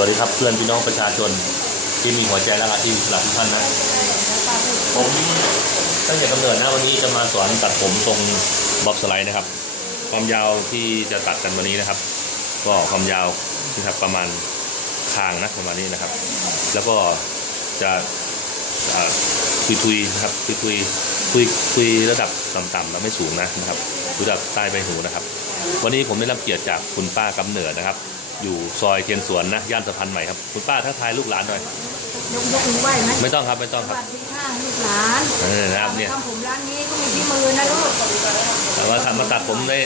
วัสดีครับเพื่อนพี่น้องประชาชนที่มีหัวใจและรักที่สลับทุกท่านนะผมตั้งแต่กำเนิดนะวันนี้จะมาสอนตัดผมทรงบ๊อบสไลด์นะครับ ความยาวที่จะตัดกันวันนี้นะครับ ก็ความยาวนะครับประมาณคางนะประมาณนี้นะครับ แล้วก็จะอ่าทุยทุยๆนะครับทุยทุยทุยทุยระดับต่ำๆแล้วไม่สูงนะนะครับระดับใต้ใบหูนะครับ วันนี้ผมได้รับเกียรติจากคุณป้ากำเนิดนะครับ อยู่ซอยเทียนสวนนะย่านสะพานใหม่ครับคุณป้าทักทายลูกหลานหน่อยยกยกมือไหวไหมไม่ต้องครับไม่ต้องสครับวัสดีค่ะลูกหลานเออนะครับเนี่ยทำผมร้านนี้ก็มีที่มือนะลูกแต่ว่าทำมาตัดผมได้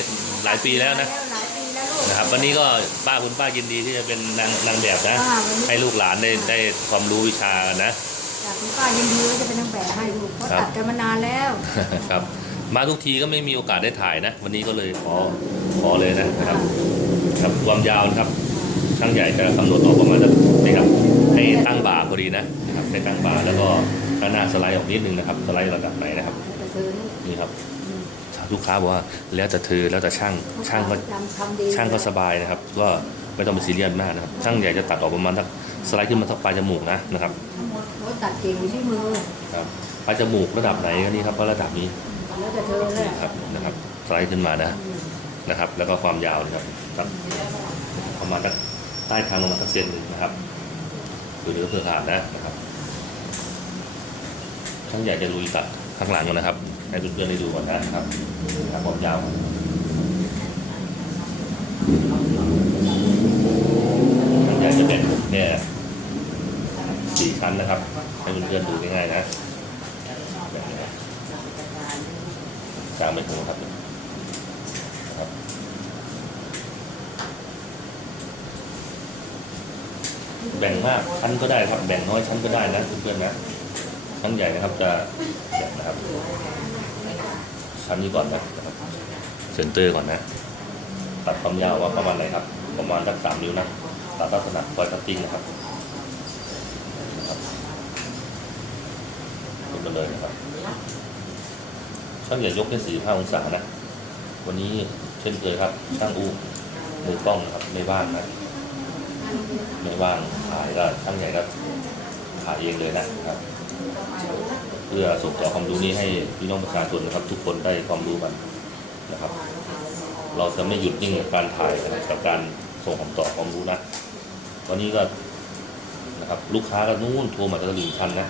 หลายปีแล้วนะหลายปีแล้วลูก นะครับ วันนี้ก็ป้าคุณป้ายินดีที่จะเป็นนางนางแบบนะ อ่าวันนี้ ให้ลูกหลานได้ได้ความรู้วิชากันนะ จากคุณป้ายินดีว่าจะเป็นนางแบบให้ลูกเพราะครับ ตัดกันมานานแล้วครับมาทุกทีก็ไม่มีโอกาสได้ถ่ายนะ วันนี้ก็เลยขอขอเลยนะครับ ครับความยาวนะครับ ช่างใหญ่จะกำหนดออกประมาณสักนี่ครับให้ตั้งบ่าพอดีนะนะครับให้ตั้งบ่าแล้วก็ข้างหน้าสไลด์ออกนิดนึงนะครับสไลด์ระดับไหนนะครับแต่เธอนี่นี่ครับลูกค้าบอกว่าแล้วแต่เธอแล้วแต่ช่างช่างก็ทำทำดีช่างก็สบายนะครับ ก็ไม่ต้องไปซีเรียสมากนะครับ ช่างใหญ่จะตัดออกประมาณสักสไลด์ขึ้นมาสักปลายจมูกนะนะครับเพราะตัดเก่งอยู่ที่มือครับปลายจมูกระดับไหนก็นี่ครับก็ระดับนี้แล้วแต่เธอเลยครับนะครับสไลด์ขึ้นมานะนะครับ แล้วก็ความยาวนะครับตัดประมาณสัก ใต้คางลงมาสักเซนหนึ่งนะครับหรือเพื่อขาดนะนะครับช่างใหญ่จะลุยตัดข้างหลังก่อนนะครับ ให้เพื่อนๆได้ดูก่อนนะครับครับความยาวช่างใหญ่จะแบ่งเนี่ยสี่ชั้นนะครับ ให้เพื่อนๆดูง่ายๆนะแบบนี้นะกลางไม่ถึงครับ แบ่งมากชั้นก็ได้ครับ แบ่งน้อยชั้นก็ได้นะเพื่อนๆนะชั้นใหญ่นะครับจะแบบนะครับชั้นนี้ก่อนนะครับเซนเตอร์ก่อนนะ ตัดความยาวว่าประมาณไหนครับ ประมาณสักสามนิ้วนะตัดลักษณะคอยคัตติ้งนะครับนะครับขึ้นมาเลยนะครับช่างใหญ่ยกแค่สี่ห้าองศานะ วันนี้เช่นเคยครับช่างอูมือกล้องนะครับไม่ว่างนะ ไม่ว่างถ่ายก็ช่างใหญ่ก็ถ่ายเองเลยนะครับ เพื่อส่งต่อความรู้นี้ให้พี่น้องประชาชนนะครับ ทุกคนได้ความรู้กันนะครับ เราจะไม่หยุดนิ่งกับการถ่ายนะครับกับการส่งความต่อความรู้นะวันนี้ก็นะครับ ลูกค้าก็นู่นโทรมาจากตลิ่งชันนะ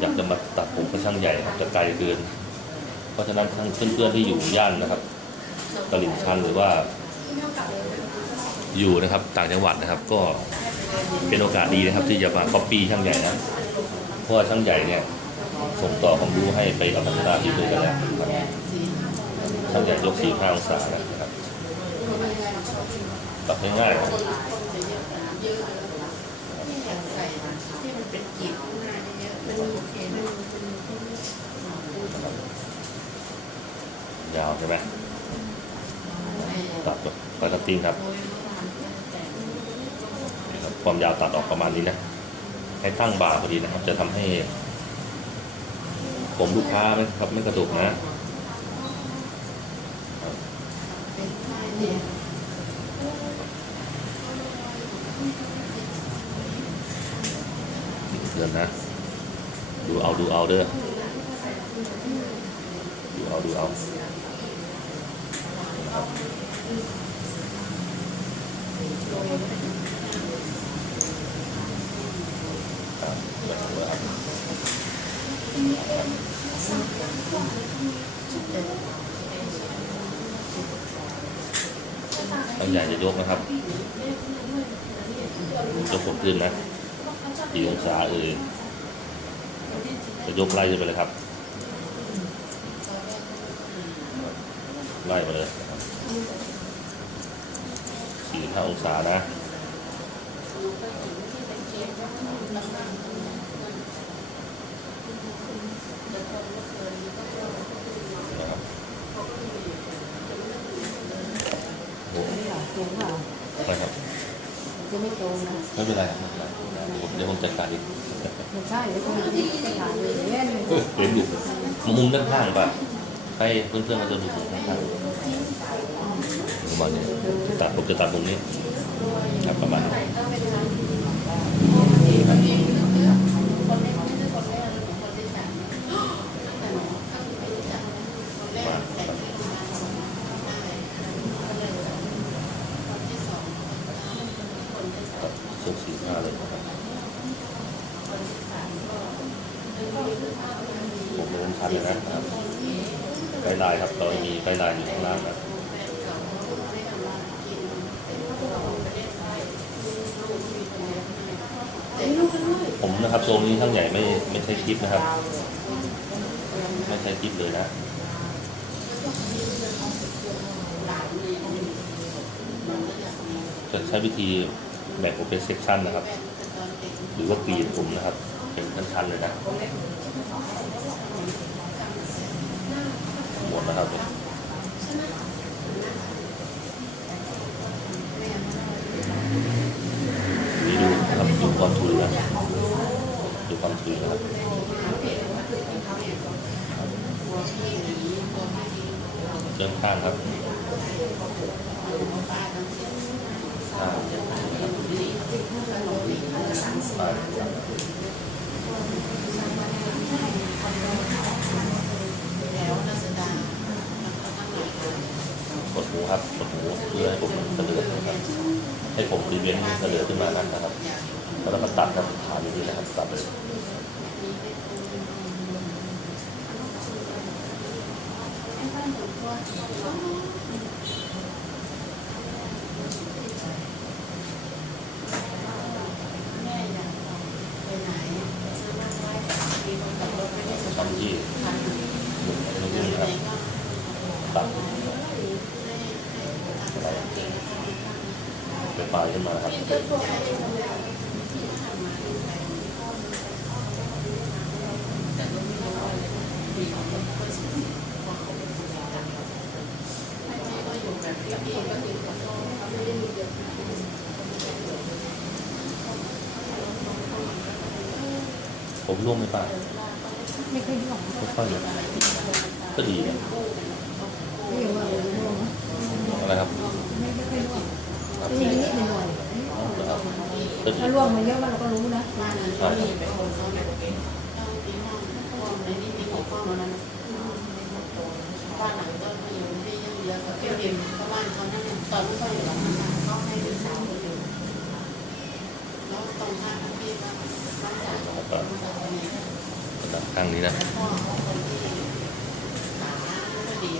อยากจะมาตัดผมกับช่างใหญ่ครับจะไกลเกิน เพราะฉะนั้นทั้งเพื่อนๆที่อยู่ย่านนะครับตลิ่งชันหรือว่า อยู่นะครับต่างจังหวัดนะครับ ก็เป็นโอกาสดีนะครับ ที่จะมา c อปปี้ช่างใหญ่นะเพราะว่าช่างใหญ่เนี่ยส่งต่อความรู้ให้ไปกับพัฒนาที่มือกันแล้วช่างใหญ่ยกสี่ห้าองศานะครับตัดง่ายยาวใช่ไหมตัดแบบปกติครับ ความยาวตัดออกประมาณนี้นะ ให้ตั้งบ่าพอดีนะครับ จะทำให้ ผมลูกค้าไม่ครับไม่กระตุกนะเดินนะ ดูเอาดูเอาเด้อดูเอาดูเอานะครับ ครับเดี๋ยวผมเอาตั้งใหญ่จะยกนะครับยกผมขึ้นนะกี่องศาเอ่ยจะยกไล่ขึ้นไปเลยครับ ไล่มาเลยสี่ห้าองศานะ ไม่ตรงกัไม่เป็นไรไม่เป็นไรเดี๋ยวผมจัดการอีกใช่เดี๋ยวผมจะถามเลยเล่นเห็นอยู่มุมด้านข้างป่ะให้เพื่อนๆมาดูดูมุมด้นข้างประมาณนี้ตัดผมจะตัดตรงนี้ครับประมาณนี้ ผมลงชันเลยนะครับไกด์ไลน์ครับเรามีไกด์ไลน์อยู่ข้างล่างนะผมนะครับทรงนี้ทั้งใหญ่ไม่ไม่ใช่คลิปนะครับ ไม่ใช่คลิปเลยนะจะใช้วิธีแบ่งออกเป็นเซกชันนะครับ หรือว่ากรีดผมนะครับ เป็นชั้นๆเลยนะ หมด นะครับนี่ดูนะครับดูความถุยนะดูความถุยนะครับเชิงข้างครับข้างครับ มาครับกดหูครับกดหูเพื่อให้ผมมันเสลือนะครับ ให้ผมรีเวนเสลือขึ้นมานั่นนะครับ แล้วเราก็ตัดครับผ่านอย่างนี้นะครับตัดเลยช่องที่หมุนนุ่มๆนะครับตัด ป็นปลายขึ้นมาครับผมร่วมไหมป้าไม่เคยห่วงไม่ค่อยเลยก็ดีนะ ไม่เห็นว่าเออห่วง อะไรครับ ไม่ไม่เคยห่วงคือนิดหน่อย นะครับก็ดี ถ้าร่วงมาเยอะเราก็รู้นะใช่ครับบ้านหลังก็มาอยู่ที่ยังเยอะกับเที่ยวเรียนเพราะบ้านเขานั่นตอนไม่ค่อยอยู่หลังนั้นเขาให้ลูกสาวไปอยู่แล้วตรงข้างพี่ก็น้งสาวแล้วก็น้องสาวคนนี้ตัดข้างนี้นะพ่อของคนที่ขาไม่ดี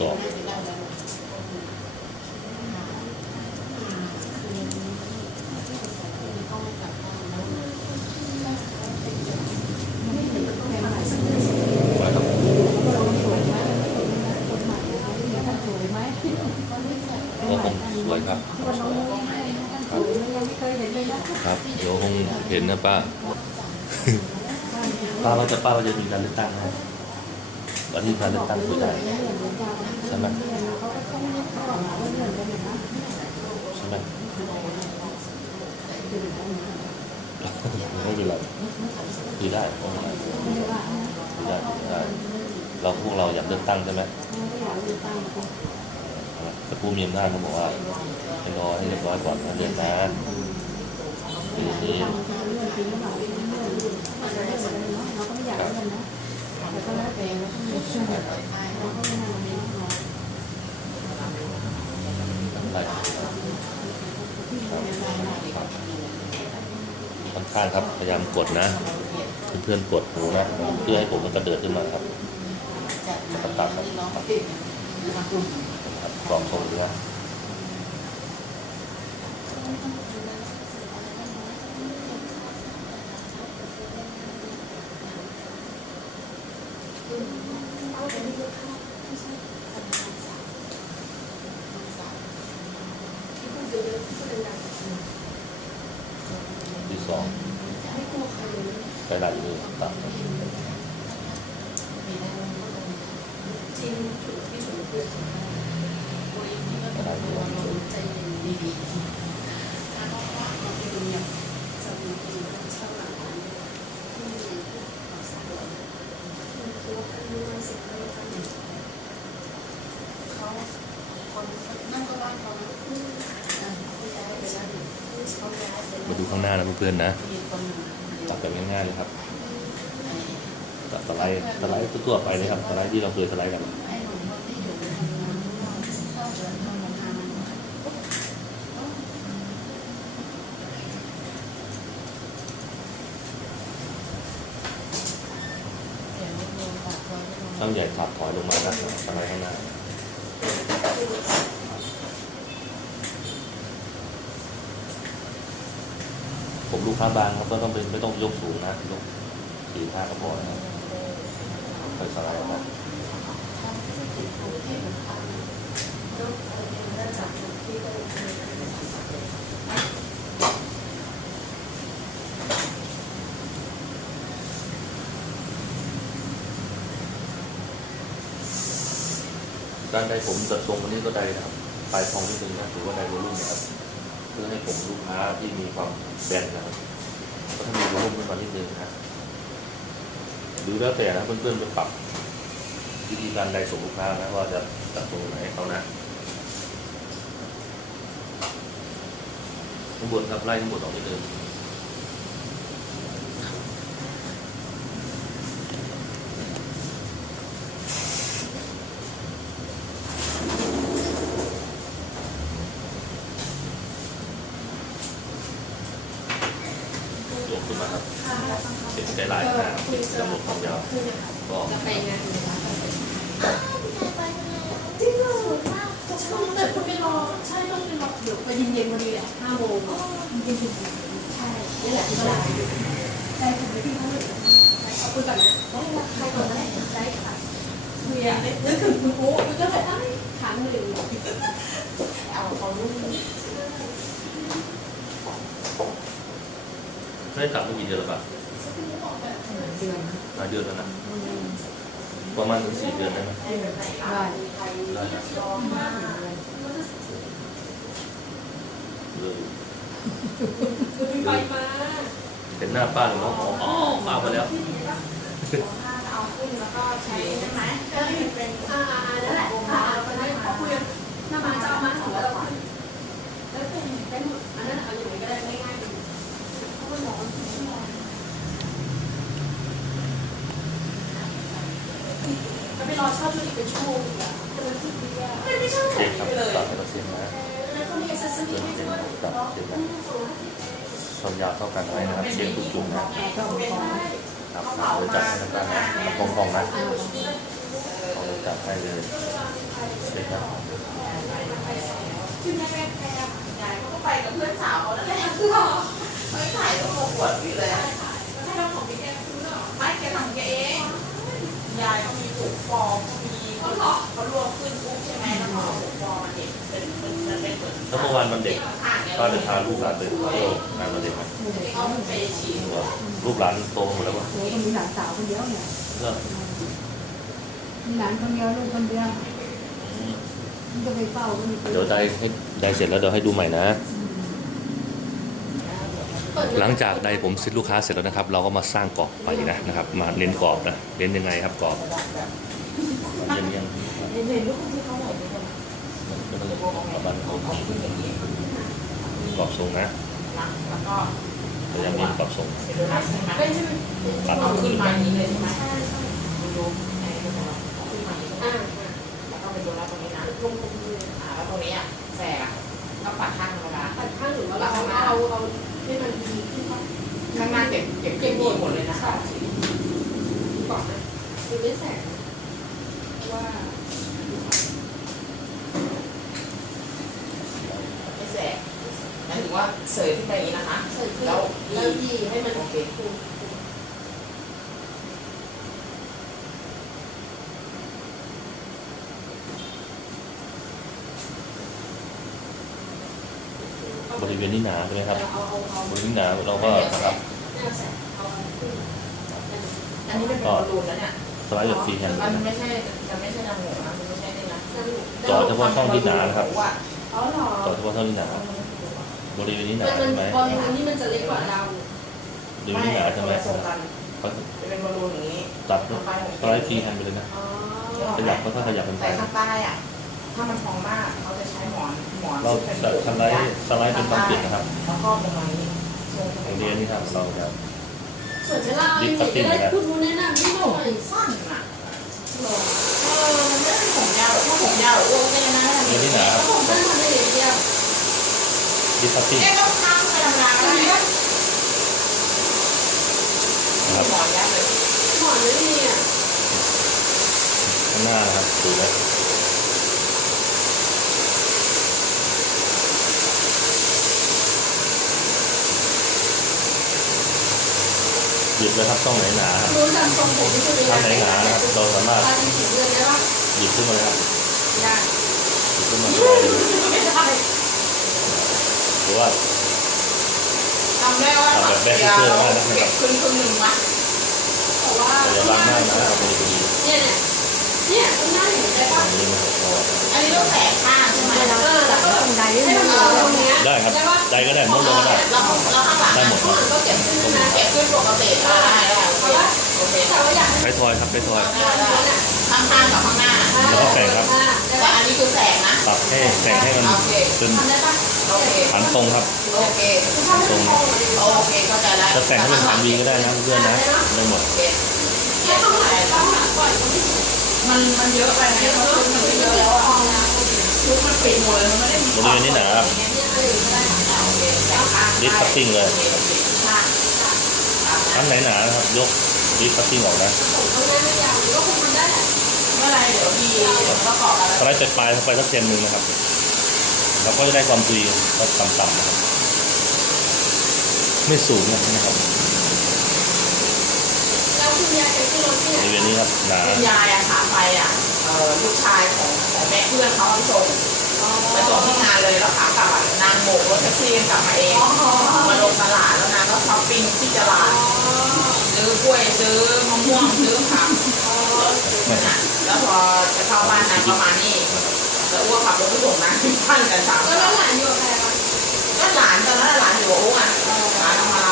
สองได้กินเหล้าแล้วไว้ครับหมคนใหม่ท่านสวยไหมก็คงสวยครับเคยเห็นเลยนะครับ เดี๋ยวคงเห็นนะป้า ป้าว่าจะป้าว่าจะมีการเลือกตั้งนะ วันที่การเลือกตั้งคุยได้ใช่ไหมใช่ไหมไม่เป็นไรคุยได้ไม่เป็นไม่ได้ว่านะคุยได้คุยได้เราพวกเราอยากเลือกตั้งใช่ไหมไม่อยากเลือกตั้งแต่ผู้มีอำนาจเขาบอกว่าให้รอให้เรียบร้อยก่อนนะเดือนนะปีนี้ ค่อนข้างครับ พยายามกดนะ เพื่อนๆกดหูนะ เพื่อให้ผมมันกระเดิดขึ้นมาครับตัดตัดครับตัดครับกรอบทรงด้วยนะ ไปไหนนี่ตัดครับไปไหนอยู่นี่มาดูข้างหน้านะเพื่อนนะตัดแบบง่ายๆเลยครับ กับสไล ด์สไลด์ทั่วๆไปเลยครับสไลด์ที่เราเคยสไลด์กันไอ้องานชอบเดินเข้ามาทำช่างใหญ่ขับถอยลงมานะสไลด์ข้างหน้าผมลูกค้าบางครับก็ต้องเป็นไม่ต้องยกสูงนะยกสี่ห้าก็พอนะครับ ค่อยสไลด์นะด้านใดผมจัดทรงวันนี้ก็ได้นะครับปลายทองนิดนึงนะถือว่าได้วอลุ่มนะครับ เพื่อให้ผมลูกค้าที่มีความแบนนะครับก็ถ้ามีวอลุ่มขึ้นมานิดนึงนะ หรือแล้วแต่นะเพื่อนๆไปปรับวิธีการใดส่งลูกค้านะว่าจะจัดตรงไหนให้เขานะข้างบนครับไล่ทั้งหมดออกนิดนึง ยกขึ้นมาครับเห็นใจลายนะเป็นจมูกของยาวก็ จะไปงานอื่นนะจริงเหรอสวยมากแต่คุณไปรอใช่ต้องไปรอเดี๋ยวไปเย็นๆพอดีแหละห้าโมงเย็นถึงใช่นี่แหละที่เวลาใช่คุณไปที่เขาเลยเอาคุยก่อนนะได้ละใครก่อนได้ได้ค่ะคุยอะนึกถึงคุณโอ้คุณก็แบบถามหนึ่งเอาเขาลูกไม่ได้กลับมากี่เดือนแล้วปะเดือนหลายเดือนแล้วนะ ประมาณถึงสี่เดือนได้ไหมได้แบได้ได้นะรอมากเลยคุณไปมาเห็นหน้าป้าเลยเนาะอ๋ออ๋อป้ามาแล้วเอาขึ้นแล้วก็ใช้ใช่ไหมก็เป็นอ่าอ่านั่นแหละอ่าวันนั้นเขาคุยหน้ามาจะเอามาของเราแล้วเป็นได้หมดอันนั้นเอาอยู่ก็ได้ง่ายๆเขาไปบอกว่าไม่ รอจะไปรอเช่าชุดอีกเป็นชั่วโมงอีกอะคนละที่ดีอะไม่ใช่เช็คครับตัดให้เราเซ็นนะแล้วก็มีเอเซสซอรี่เซ็นให้เซ็นด้วยตัดเซ็นนะส่วนยาวเท่ากันไว้นะครับเช็คทุกจุดนะครับเดี๋ยวจัดให้น้ำตาลนะกระพงทองนะเอาจัดให้เลยเช็คครับคือแม่แม่แม่ยายเขาก็ไปกับเพื่อนสาวเขานั่นแหละไม่ถ่ายแล้วโมโหวิเลยให้เราของพี่แกซื้อหรอไม่แกทำแกเองยายเขา ฟองเขามีเขาหลอกเขารวมขึ้นปุ๊บใช่ไหมแล้วเขาเอาถูกฟองมาเด็ดเป็นเป็นมันเป็นเหมือนแล้วเมื่อวานวันเด็กอ่านเนี่ยป้าเลยพาลูกหลานไปเที่ยวงานวันเด็กครับเขาไปฉีดว่าลูกหลานโตหมดแล้ววะโอ้ยมีหลานสาวคนเดียวเนี่ยก็มีหลานคนเดียวลูกคนเดียวอืมมันจะไปเฝ้าก็มีเดี๋ยวได้ให้ได้เสร็จแล้วเดี๋ยวให้ดูใหม่นะ หลังจากได้ผมซิดลูกค้าเสร็จแล้วนะครับ เราก็มาสร้างกรอบไปนะนะครับ มาเน้นกรอบนะเน้นยังไงครับกรอบ เรียงเรียงเห็นลูกที่เขาบอกเลยมันก็เลยประมาณเขากรอบทรงนะนะแล้วก็พยายามเน้นกรอบทรงเสร็จแล้วใช่ไหมไม่ใช่ตัดเอาขึ้นมาอย่างนี้เลยใช่ไหมใช่ใช่ดูไอ้ตัวเราเอาขึ้นมาอย่างนี้อ่าแล้วก็เป็นตัวเราตรงนี้นะลงตรงนี้อ่าแล้วตรงนี้อะแสกก็ปัดข้างธรรมดาตัดข้างหรือว่าเราเอาเอาเอาให้มันดีขึ้นป่ะข้างหน้าเก็บเก็บเก็บหมดเลยนะใช่บอกนะดูได้แสงว่า ไม่แสกหมายถึงว่า เสยขึ้นไปอย่างนี้นะคะ เสร็จแล้วแล้วดีให้มันโอเคคูณบริเวณนี้หนาใช่ไหมครับ เอาเอาเอาบริเวณนี้หนาเราก็ครับหน้าแสงเอาขึ้นอันนี้เป็นบอลลูนแล้วเนี่ยสไลด์แบบฟรีแฮนด์มันไม่ใช่จะไม่ใช่นางหมูนะมันไม่ใช่นี่นะจอเฉพาะช่องที่หนานะครับว่าอ๋อเหรอต่อเฉพาะเท่านี้หนา บริเวณนี้หนามันใช่ไหมบอลลูนนี่มันจะเล็กกว่าเราบริเวณนี้หนาใช่ไหมส่งกันเขาจะเป็นบอลลูนอย่างนี้ตัดสไลด์ฟรีแฮนด์ไปเลยนะอ๋อขยับก็ถ้าขยับเป็นไปแต่ข้างใต้อะ ถ้ามันพองมากเขาจะใช้หมอนหมอนเราจะสไลด์สไลด์เป็นบางจุดนะครับแล้วก็ประมาณนี้ทรงตรงนี้นี่ครับเราจะสส่วนเวลาเด็กจะได้พูดรู้แนะนำที่หนูผมสั้นอะเออมันไม่ได้ผมยาวหรอกถ้าผมยาวอ้วกแน่นะเดี๋ยวนี้หนาครับผมสั้นมาได้เดียว ดิสคัตติ้งเอ๊ะก็ข้ามไปทำงานได้ไหมนะครับหมอนยับเลยหมอนไม่มีอะข้างหน้านะครับดูไหมหยิบเลยครับต้องไหนหนาครับรู้จำทรงผมที่คุณถ้าไหนหนานะครับเราสามารถตาดีสีเดือนได้ปะหยิบขึ้นมาเลยครับได้หยิบขึ้นมาเลยไม่ได้ห รือว่าทำได้ว่าเก็บครึ่งครึ่งหนึ่งมาแต่ว่าอย่าบางมากนะเอาไปดีเนี่ยเนี่ยตรงหน้าเห็นได้ๆตรปะงนี้นะครับก็อันนี้ต้องแสกข้างใช่ไหมเออแล้วก็ให้มันเอาตรงเนี้ยได้ครับใจก็ได้มุดลงก็ได้แล้วแล้วข้างหลังได้หมดคข้างรับหลังก็เก็บขึ้นนะเก็บขึ้นปกติได้ได้โอเคแต่ว่าอยากให้ไปทอยครับไปทอยได้ได้ข้างข้างกับข้างหน้าแล้วก็แต่งครับแต่อันนี้คือแสกนะปรับให้แต่งให้มันโอเคเป็นทำได้ปะโอเค ฐานตรงครับโอเคทำให้มันตรงโอเคเข้าใจแล้วจะแต่งให้เป็นฐานวีก็ได้นะเพื่อนๆนะได้หมดโอเคแค่ต้องหลังต้องหลังก่อนก็ไม่ถูกมันมันเยอะไปนะเพราะชุดมันไม่เยอะแล้วอะชุดมันปิดหมดเลยมันไม่ได้มีบริเวณนี้หนาครับเนี่ยอะไรก็ได้โอเคแสกข้างดิสคัตติ้งเลยข้างทั้งไหนหนานะครับยกดิสคัตติ้งออกนะผมต้องแม่ไม่ยาวก็คงมันได้แหละเมื่อไรเดี๋ยวมีประกอบกันสไลด์ไปปลายเข้าไปสักเซนหนึ่งนะครับ เราก็จะได้ความตุยก็ต่ำๆนะครับ ไม่สูงนะครับแล้วคุณยายเป็นที่รถบเนี่ยริเวณนี้ครับหนา คุณยายอะถามไปอะเออลูกชายของของแม่เพื่อนเขาไปส่งไปส่งที่งานเลยแล้วขากลับอะนางโบกรถแท็กซี่กลับมาเองมาลงตลาดแล้วนางก็ช้อปปิ้งที่ตลาดซื้อกล้วยซื้อมะม่วงซื้อผักน่ะแล้วพอจะเข้าบ้านนางก็มานี่ แล้วอ้วกขับรถไปส่งนางที่บ้านกันสามแล้วคแล้วนหลานอยู่กับใครวะก็หลานตอนนั้นหลานอยู่กับอุ้งอะหลานเอามา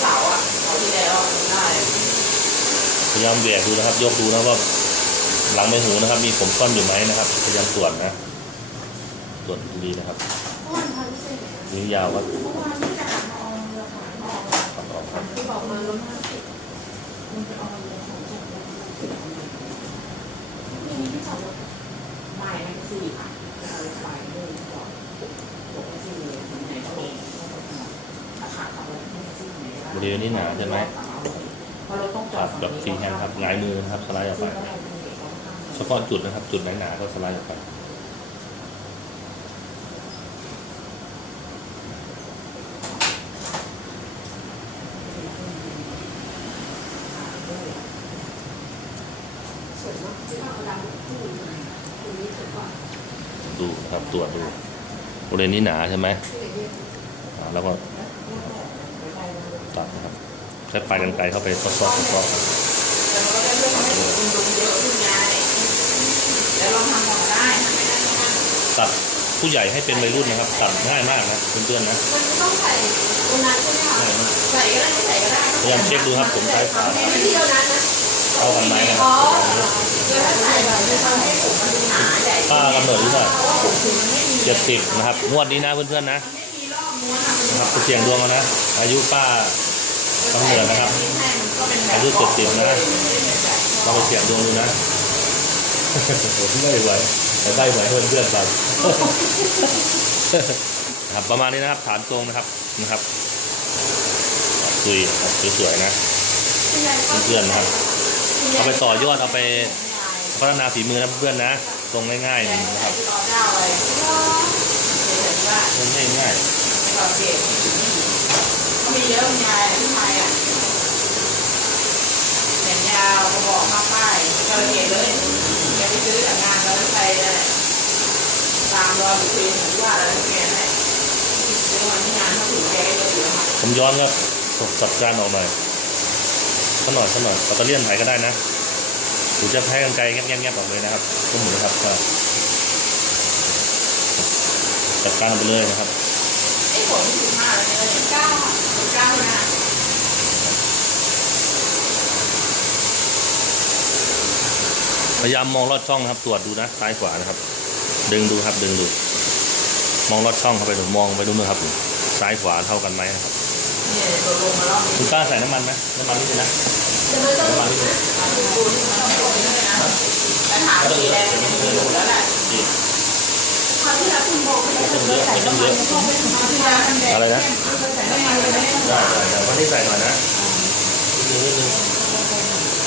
เสาร์อะเสาร์ที่แล้วได้พยายามแหวกดูนะครับ ยกดูนะว่าหลังใบหูนะครับ มีผมซ่อนอยู่ไหมนะครับ พยายามตรวจนะตรวจดีนะครับอ้วนพันเศษนิ้วยาวก็เมื่อวานที่จะหันมาเอาเรือหางออกตัดออกครับที่บอกมารถห้าสิบมันไปเอาเรือของจักรยานมีที่จอดรถ ไม่ไม่สี่ค่ะจะเอาไปเรื่อยก่อนปกติไหนก็ลงราคาขับรถไม่ซี่ไหนบริเวณนี้หนาใช่ไหมเพราะเราต้องจคอรัดบแบบฟรีแฮนด์ครับหงายมือนะครับสไลด์ออกไปเฉพาะจุดนะครับ จุดไหนหนาก็สไลด์ออกไป สวยมากที่เราเอาดาวคู่คุณนี้สวยกว่า ดูนะครับตรวจดูบริเวณนี้หนาใช่ไหมแล้วก็ตัดนะครับใช้ปลายกรรไกรเข้าไปซอกๆซอกๆครับแล้วเราทำได้ตัดผู้ใหญ่ให้เป็นวัยรุ่นนะครับ ตัดง่ายมากนะเพื่อนๆนะมันต้องใส่ตรงนั้นใช่ไหมคะง่ายมากใส่ก็ได้ไม่ใส่ก็ได้พยายามเช็คดูครับผมใช้ขาไม่ที่ เดียวนั้นนะเข้ากันไหมนะครับป้ากำเนิดที่เท่าไหร่เพราะว่าผมคือมันไม่มีเจ็ดสิบนะครับ งวดนี้นะเพื่อนๆนะไม่มีรอบม้วนะนะครับเสี่ยงดวงกันนะ อายุป้ากำเนิดนะครับ อายุ70นะเราไปเสี่ยงดวงดูนะไม่ไหวแต่ได้ไหวเพื่อนเพื่อนๆไปครับประมาณนี้นะครับฐานตรงนะครับนะครับคุยสวยๆนะเพื่อนๆนะครับ เอาไปต่อยอดเอาไปพัฒนาฝีมือนะเพื่อนๆนะตรงง่ายๆนะครับรอเจ้าเลยเห็นว่าตรงง่ายต่อเกตเขามีเยอะคุณยายที่ไทยอะแขนยาวกระบอกมาป้ายก็เกตเลยแกไปซื้อจากงานแล้วไปเลยตามรอยบุคคลหรือว่าอะไรแกให้เรื่องวันที่งานเขาถือแกก็เยอะค่ะๆผมย้อนครับสับการออกหน่อย สักหน่อยสักหน่อยปัตเตอร์เลียนไถก็ได้นะหรือจะใช้กรรไกรแงบๆๆออกเลยนะครับก็หมุนนะครับก็จัดการเอาไปเลยนะครับไอ้ผมสิบห้าแล้วเนี่ยเก้าเก้านะพยายามมองลอดช่องนะครับ ตรวจดูนะซ้ายขวานะครับ ดึงดูครับดึงดู มองลอดช่องเข้าไปดูมองไปดูนะครับซ้ายขวาเท่ากันไหมนะครับมีเนี่ยตัวลงมาแล้วคุณป้าใส่น้ำมันไหมน้ำมันนิดนึงนะ เดี๋ยวมันจะน้ำมันนิดนึงดูที่มันต้องลงนี่นะแต่ถามสีแดงมันมีอยู่แล้วแหละนี่คราวที่แล้วคุณบกไม่ได้ไม่ต้องเยอะไม่ต้องเยอะที่ร้านมันแดงอะไรนะใส่น้ำมันเลยไม่ต้องได้ได้ได้วันนี้ใส่หน่อยนะนิดนึงนิดนึง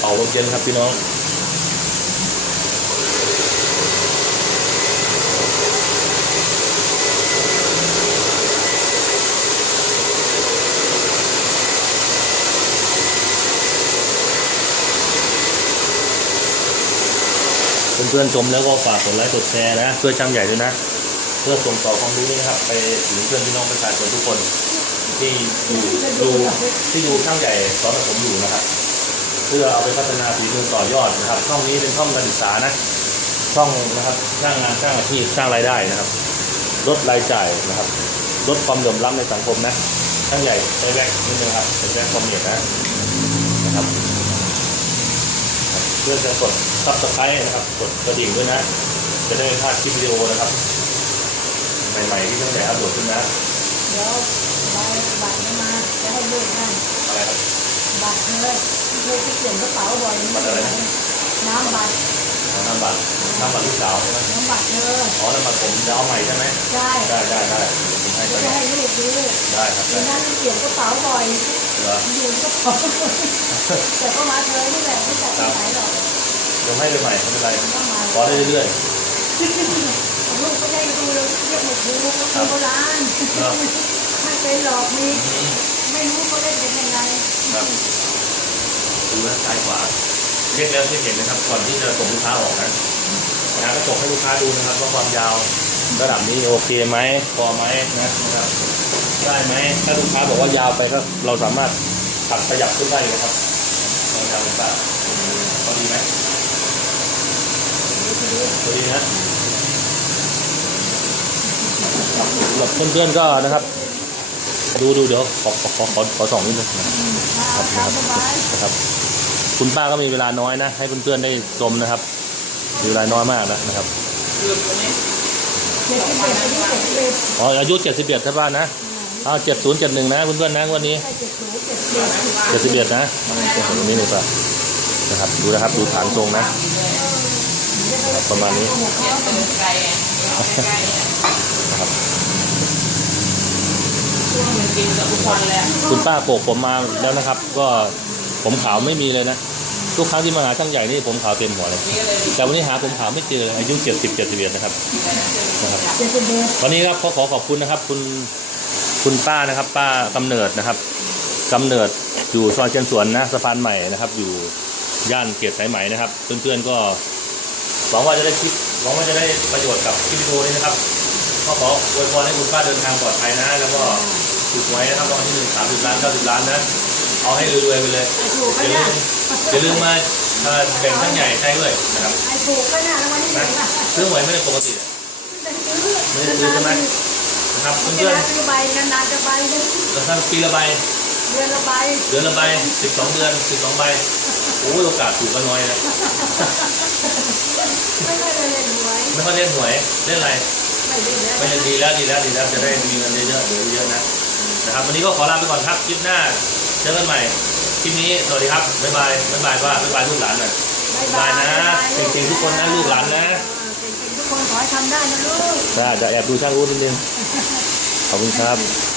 เป่า ลมเย็นครับพี่น้องเพื่อนๆชมแล้วก็ฝากกดไลค์กดแชร์นะเพื่อช่างใหญ่ด้วยนะ เพื่อส่งต่อความรู้นี้นะครับ ไปถึงเพื่อนพี่น้องประชาชนทุกคนที่อยู่ดูที่ดูช่างใหญ่สอนผมอยู่นะครับ พื่อเอาไปพัฒนาฝีมือต่อยอดนะครับช่องนี้เป็นช่องการศึกษานะช่องนะครับสร้างงานสร้างอาชีพสร้างรายได้นะครับ ลดรายจ่ายนะครับ ลดความเหลื่อมล้ำในสังคมนะช่างใหญ่ใช้แว็กนิดนึงครับเป็นแว็กความเหนียวนะนะครับเพื่อจะกดซับสไครต์นะครับกดกระดิ่งด้วยนะ จะได้ไม่พลาดคลิปวิดีโอนะครับ ใหม่ๆที่ช่างใหญ่อัปโหลดขึ้นนะเดี๋ยวใบบัตรนี้มาจะให้ลูกนั่นอะไรครับบัตรเลย เลยที่เขียนกระเป๋าบ่อยบัตรอะไรนะน้ำบัตรอ๋อน้ำบัตรน้ำบัตรลูกสาวใช่ไหมน้ำบัตรเธออ๋อน้ำบัตรผมจะเอาใหม่ใช่ไหมใช่ได้ได้ได้เดี๋ยวผมให้จะไปให้ลูกดูได้ครับทีได้นั้นเขียนกระเป๋าบ่อยเหรออยู่กระเป๋าแต่ก็มาเธอนี่แหละไม่จัดที่ไหนหรอกเดี๋ยวให้ไปใหม่ไม่เป็นไรก็มาขอได้เรื่อยลูกก็ได้ดูเรียกหมดดูก็โบราณไม่เป็นหรอกมีๆอืมไม่รู้เขาเล่นเป็นยังไงครับ ดูนะซ้ายขวาเรียกแล้วที่เห็นนะครับ ก่อนที่จะส่งลูกค้าออกนะนะก็ส่งให้ลูกค้าดูนะครับว่าความยาวระดับนี้โอเคไหมพอไหมนะครับได้ไหมถ้าลูกค้าบอกว่ายาวไปก็เราสามารถตัดขยับขึ้นได้นะครับลองทำดูป่ะพอดีไหมพอดีนะสำหรับเพื่อนๆก็นะครับ ดูดูเดี๋ยวขอขอขอขอขอสองนิดนึงนะครับตามสบายนะครับ คุณป้าก็มีเวลาน้อยนะ ให้เพื่อนๆได้ชมนะครับมีเวลาน้อยมากนะนะครับเกือบตัวนี้เจ็ดสิบเอ็ดอายุเจ็ดสิบเอ็ดอ๋ออายุ71ท่านบ้านนะเอา7071นะเพื่อนๆนะวันนี้ใช่เจ็ดศูนย์เจ็ดสิบเอ็ด71นะตรงนี้เลยป่ะนะครับดูนะครับดูฐานทรงนะ ประมาณนี้ คุณป้าโปกผมมาแล้วนะครับ ก็ผมขาวไม่มีเลยนะ ทุกครั้งที่มาหาช่างใหญ่นี่ผมขาวเต็มหัวเลย แต่วันนี้หาผมขาวไม่เจออายุ70 71นะครับนะครับเจ็ดสิบเอ็ดวันนี้ครับขอขอขอบคุณนะครับ คุณคุณป้านะครับ ป้ากำเนิดนะครับกำเนิดอยู่ซอยเชียงสวนนะสะพานใหม่นะครับ อยู่ย่านเกียรติสายไหมนะครับ เพื่อนๆก็หวังว่าจะได้คลิปหวังว่าจะได้ประโยชน์กับคลิปวิดีโอนี้นะครับ ก็ขออวยพรให้คุณป้าเดินทางปลอดภัยนะ แล้วก็ถูกไว้นะครับรางวัลที่หนึ่งสามสิบล้านเก้าสิบล้านนะเอาให้รวยๆไปเลยไอ้ถูกอก็ย่าลืเนี่ยมอย่าลืมมาเอ่อแบ่งท่านใหญ่ใช้ด้วยนะครับไอ้ถูกก็เนี่ยแล้ววันนี้หนะนึ่งอะซื้อหวยไม่ได้ปกติเป็นซื้อไม่ได้ซื้อใช่ไหม นะครับเพื่เพื่ออนนซื้อใบนานๆจะใบนึงๆเราทำปีละใบเดือนละใบเดือนละใบสิบสองเดือนสิบสองใบโอ้ยโอกาสถูกก็น้อยนะไม่ได้เลยเลยหวยไม่ค่อยเล่นหวยเล่นอะไรไม่ได้แล้ว ก็ยังดีแล้วดีแล้วดีแล้วจะได้มีเงินเยอะๆเหลือเยอะๆนะนะครับวันนี้ก็ขอลาไปก่อนครับคลิปหน้าเจอกันใหม่คลิปนี้สวัสดีครับบ๊ายบายบ๊ายบายว่าบ๊ายบายลูกหลานหน่อยบายบายนะเก่งๆทุกคนนะลูกหลานนะเก่งๆทุกคนขอให้ทำได้นะลูกน่าจะแอบดูช่างอู้นิดนึงขอบคุณครับเ